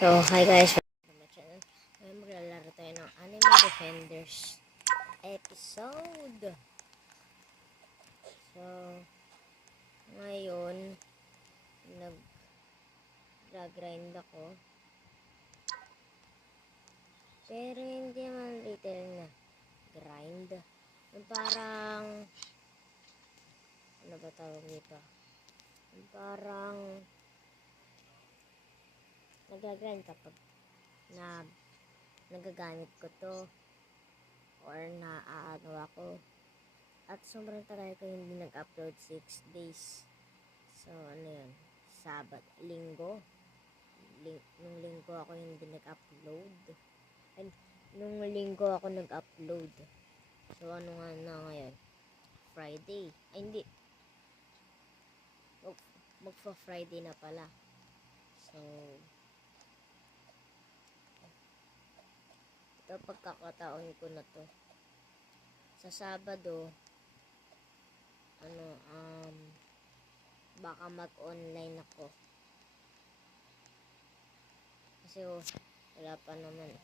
So, hi guys, welcome to my channel. Ngayon maglalaro tayo ng Anime Defenders episode. So, ngayon, nag-grind ako. Pero hindi man little na grind. Yung parang, ano ba tawag nito? Yung parang, nag-grind kapag na nagagamit ko to or naaano ako at sobrang tagal ko hindi nag-upload 6 days. So ano yun, linggo nung linggo ako hindi nag-upload and nung linggo ako nag-upload. So ano nga na ngayon, Friday, ay hindi, magpa Friday na pala. So ito pagkakataon ko na to. Sa Sabado, baka mag-online ako. Kasi wala pa naman.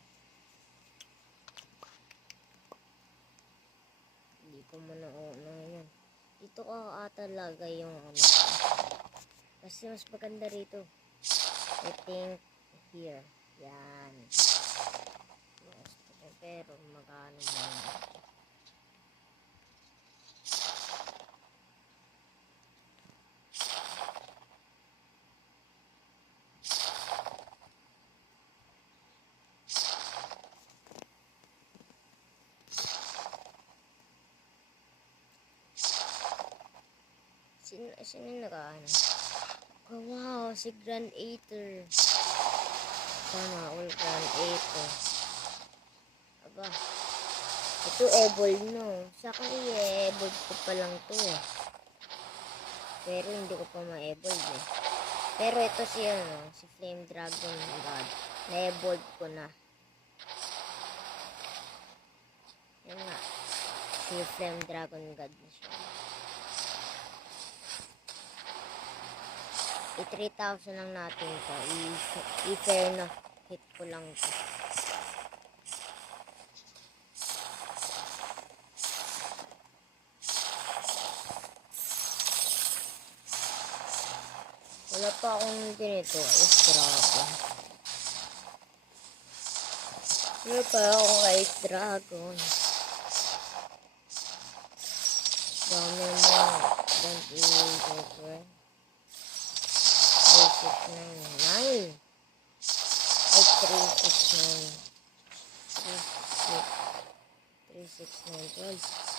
Hindi ko muna yun. Dito ko talaga yung kasi mas maganda rito. I think here. Yan. Pero magkano mo. Sino nag-ano? Oh, wow, si Grand Eater. Sana all Grand Eater. Aba, ito evolve no. Sa akin i-evolve ko pa lang to eh. Pero hindi ko pa ma-evolve eh. Pero ito si Flame Dragon God. Na-evolve ko na. Yan nga. Si Flame Dragon God na siya. I-3,000 lang natin to. I-fair na. Hit ko lang to. Wala pa akong ganito. Ice Dragon. Wala pa akong Ice Dragon. Dami mo. Don't even 369 ay 369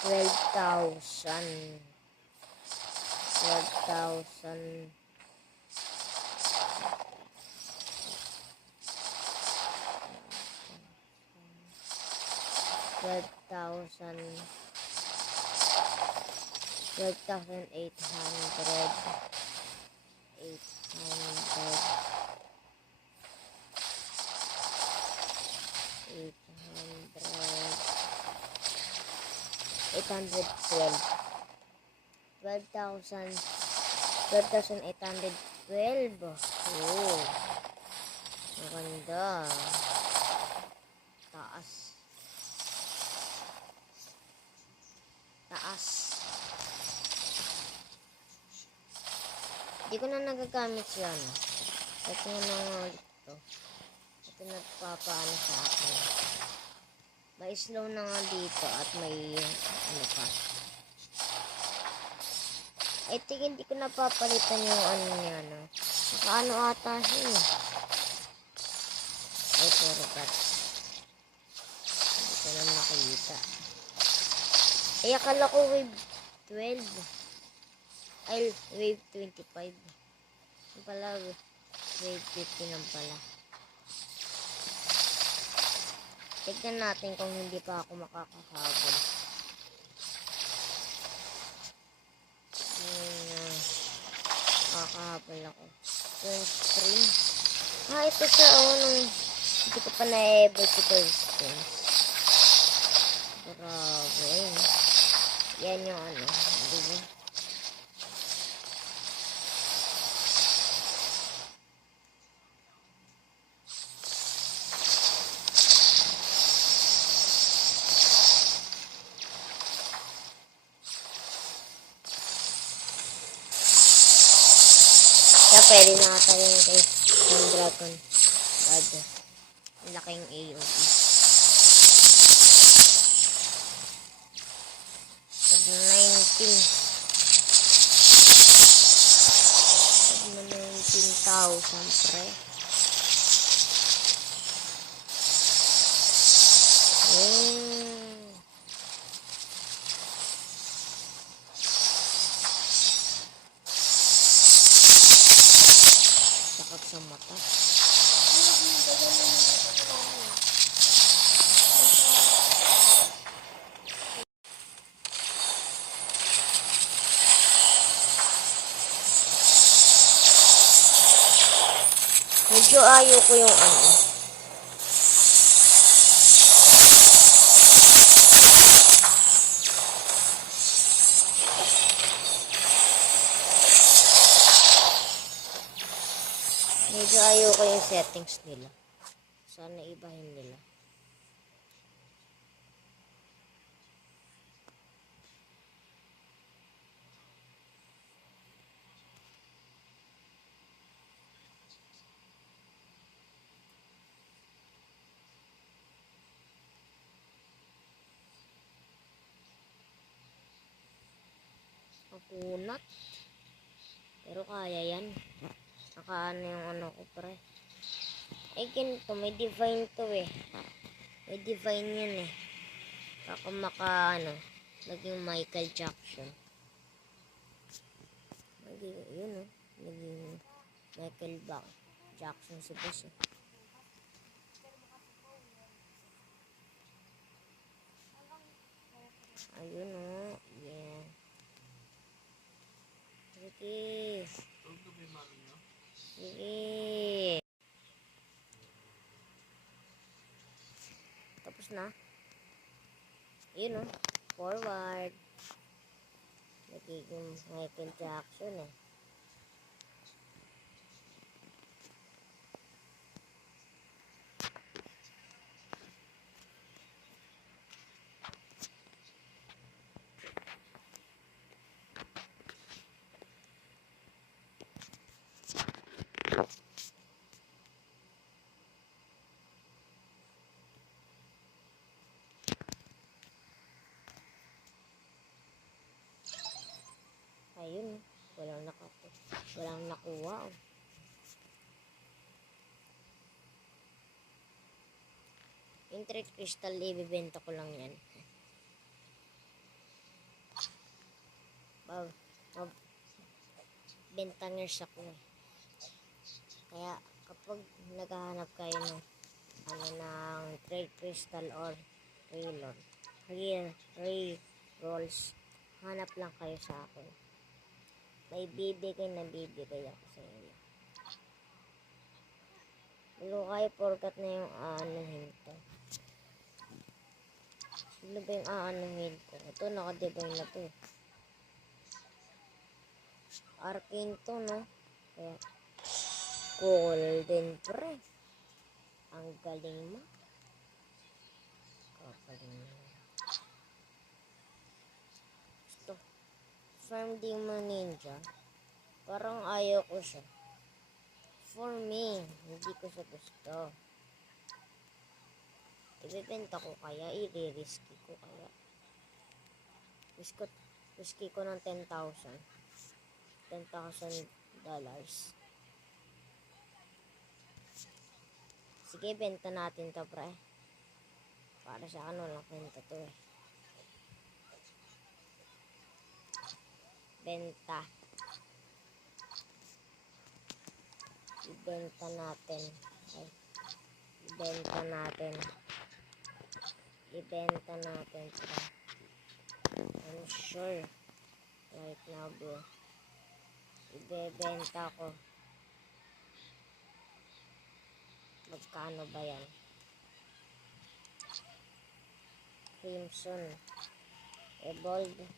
12,000 12,812. Oh, maganda. Taas. Hindi ko na nagagamit siya. Ito na nga ito. Ito nagpapaano sa akin. May slow na nga dito at may ano pa. I think hindi ko napapalitan yung niya no. Nakaano ata siya eh. Ay, puro bats. Hindi ko na makikita. Ay, akala ko wave 12. Ay, wave 25. Yung pala, wave 50 lang pala. Tignan natin kung hindi pa ako makakahabol. Makakahabol ako. Yung stream. Ito siya nung hindi ko pa na-able si Kirsten. Grabe. Yan yung diba? pwede na ata yung kay yung dragon. God. Ang laking AOE. Pag 19. Pag na 19,000 pre. Sakit sa mata. Medyo ayaw ko yung ano. Medyo ayaw ko yung settings nila. Sana ibahin nila. Makunat. Pero kaya yan. Nakaano yung ano ko pre. Eh ganito, may divine to eh. May divine yan eh. Baka naging Michael Jackson. Yun oh. Naging Michael Jackson si boss eh. Ayun oh. Yeah. Sige. Sige. Tapos na. Yun oh. Forward. Nagiging Michael Jackson eh. Ayun, walang nakuha. Oh. Yung Trade Crystal, ibibenta ko lang yan. Bentangers ako eh. Kaya kapag naghahanap kayo ng Trade Crystal or rolls, hanap lang kayo sa akin. May bibigay ako sa inyo. Hindi kayo porkat na yung aanuhin ko. Ano ba yung aanuhin ko? Ito, nakadivine na to. Arcane to, no? Kaya, golden pre. Ang galing mo. Galing mo. Ito. Farm Demon Ninja. Parang ayaw ko siya. For me, hindi ko siya gusto. Ibebenta ko kaya, i-risky ko kaya. Risky ko ng $10,000. Sige, benta natin to pre. Para sa lang benta to eh. Benta. Ibenta natin. I'm sure. Right now, bro. Ibebenta ko. Magkano ba yan? Crimson. Evolve.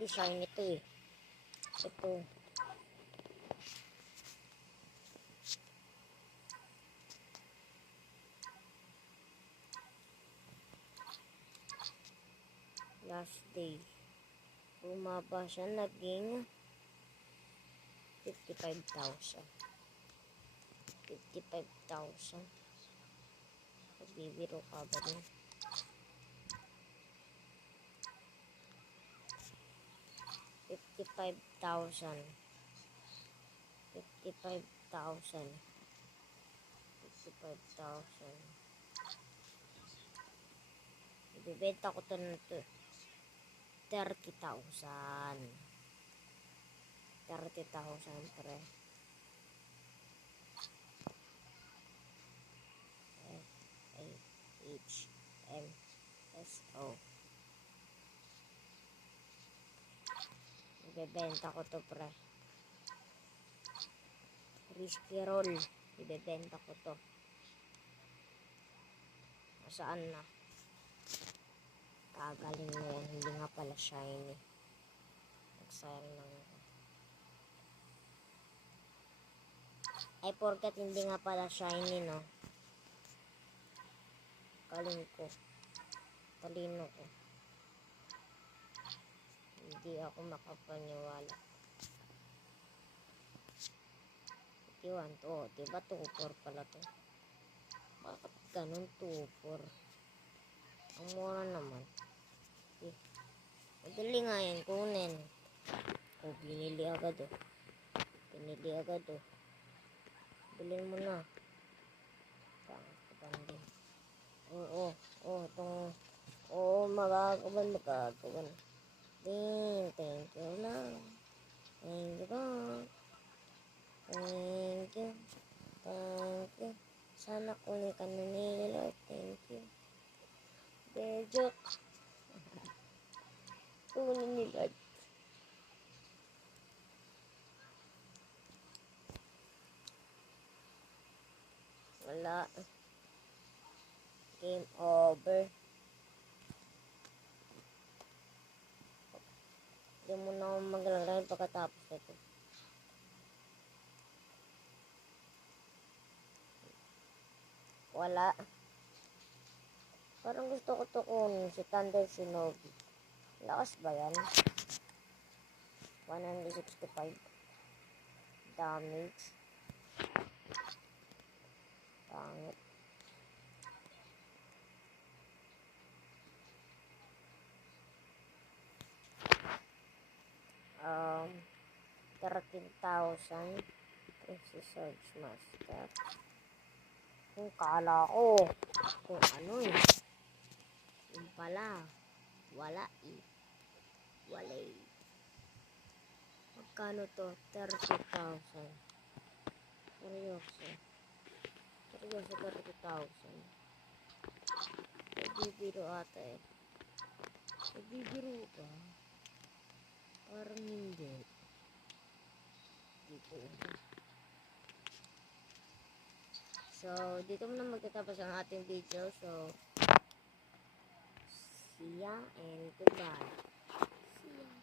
Design ito eh. Ito. last day. Bumaba siya, naging 55,000. 55,000. Nagbibiro ka ba din? 55,000. 55,000. 55,000. Ibibenta ko to ng 30,000. 30,000 pre. FAHMSO. Ibibenta ko to pre. Risky roll. Ibibenta ko to. Nasaan na? Kagaling mo yan. Hindi nga pala shiny. Nagsayang lang ako. I forgot hindi nga pala shiny, no? Galing ko. Talino ko. Hindi ako makapaniwala. 51 to. Diba 2-4 pala to? Bakit ganun 2-4? Ang mura naman. Eh, madali nga yan. Kunin. Oh, binili agad oh. Binili agad oh. Bilhin mo na. Pangkapandin. Oo. Itong... Oo, magagawan. Thank you lang. Thank you ba? Thank you. Sana kunin ka na nila. Thank you. Bejo. Kunin nila. Wala. Game over. Hindi mo na ako maglalagay pagkatapos nito. Wala. Parang gusto ko to kunin si Thunder Shinobi. Lakas ba yan? 165 damage. Pangit. 13,000 si Surge Master. Kung kala ko kung ano eh. Yung pala wala eh. Wala eh. Magkano to? 30,000. Seryoso 30,000. Nagbibiro ata eh. Nagbibiro ba? Parang hindi. Dito. So, dito muna magtatapos ang ating video. So, see ya and goodbye. See ya.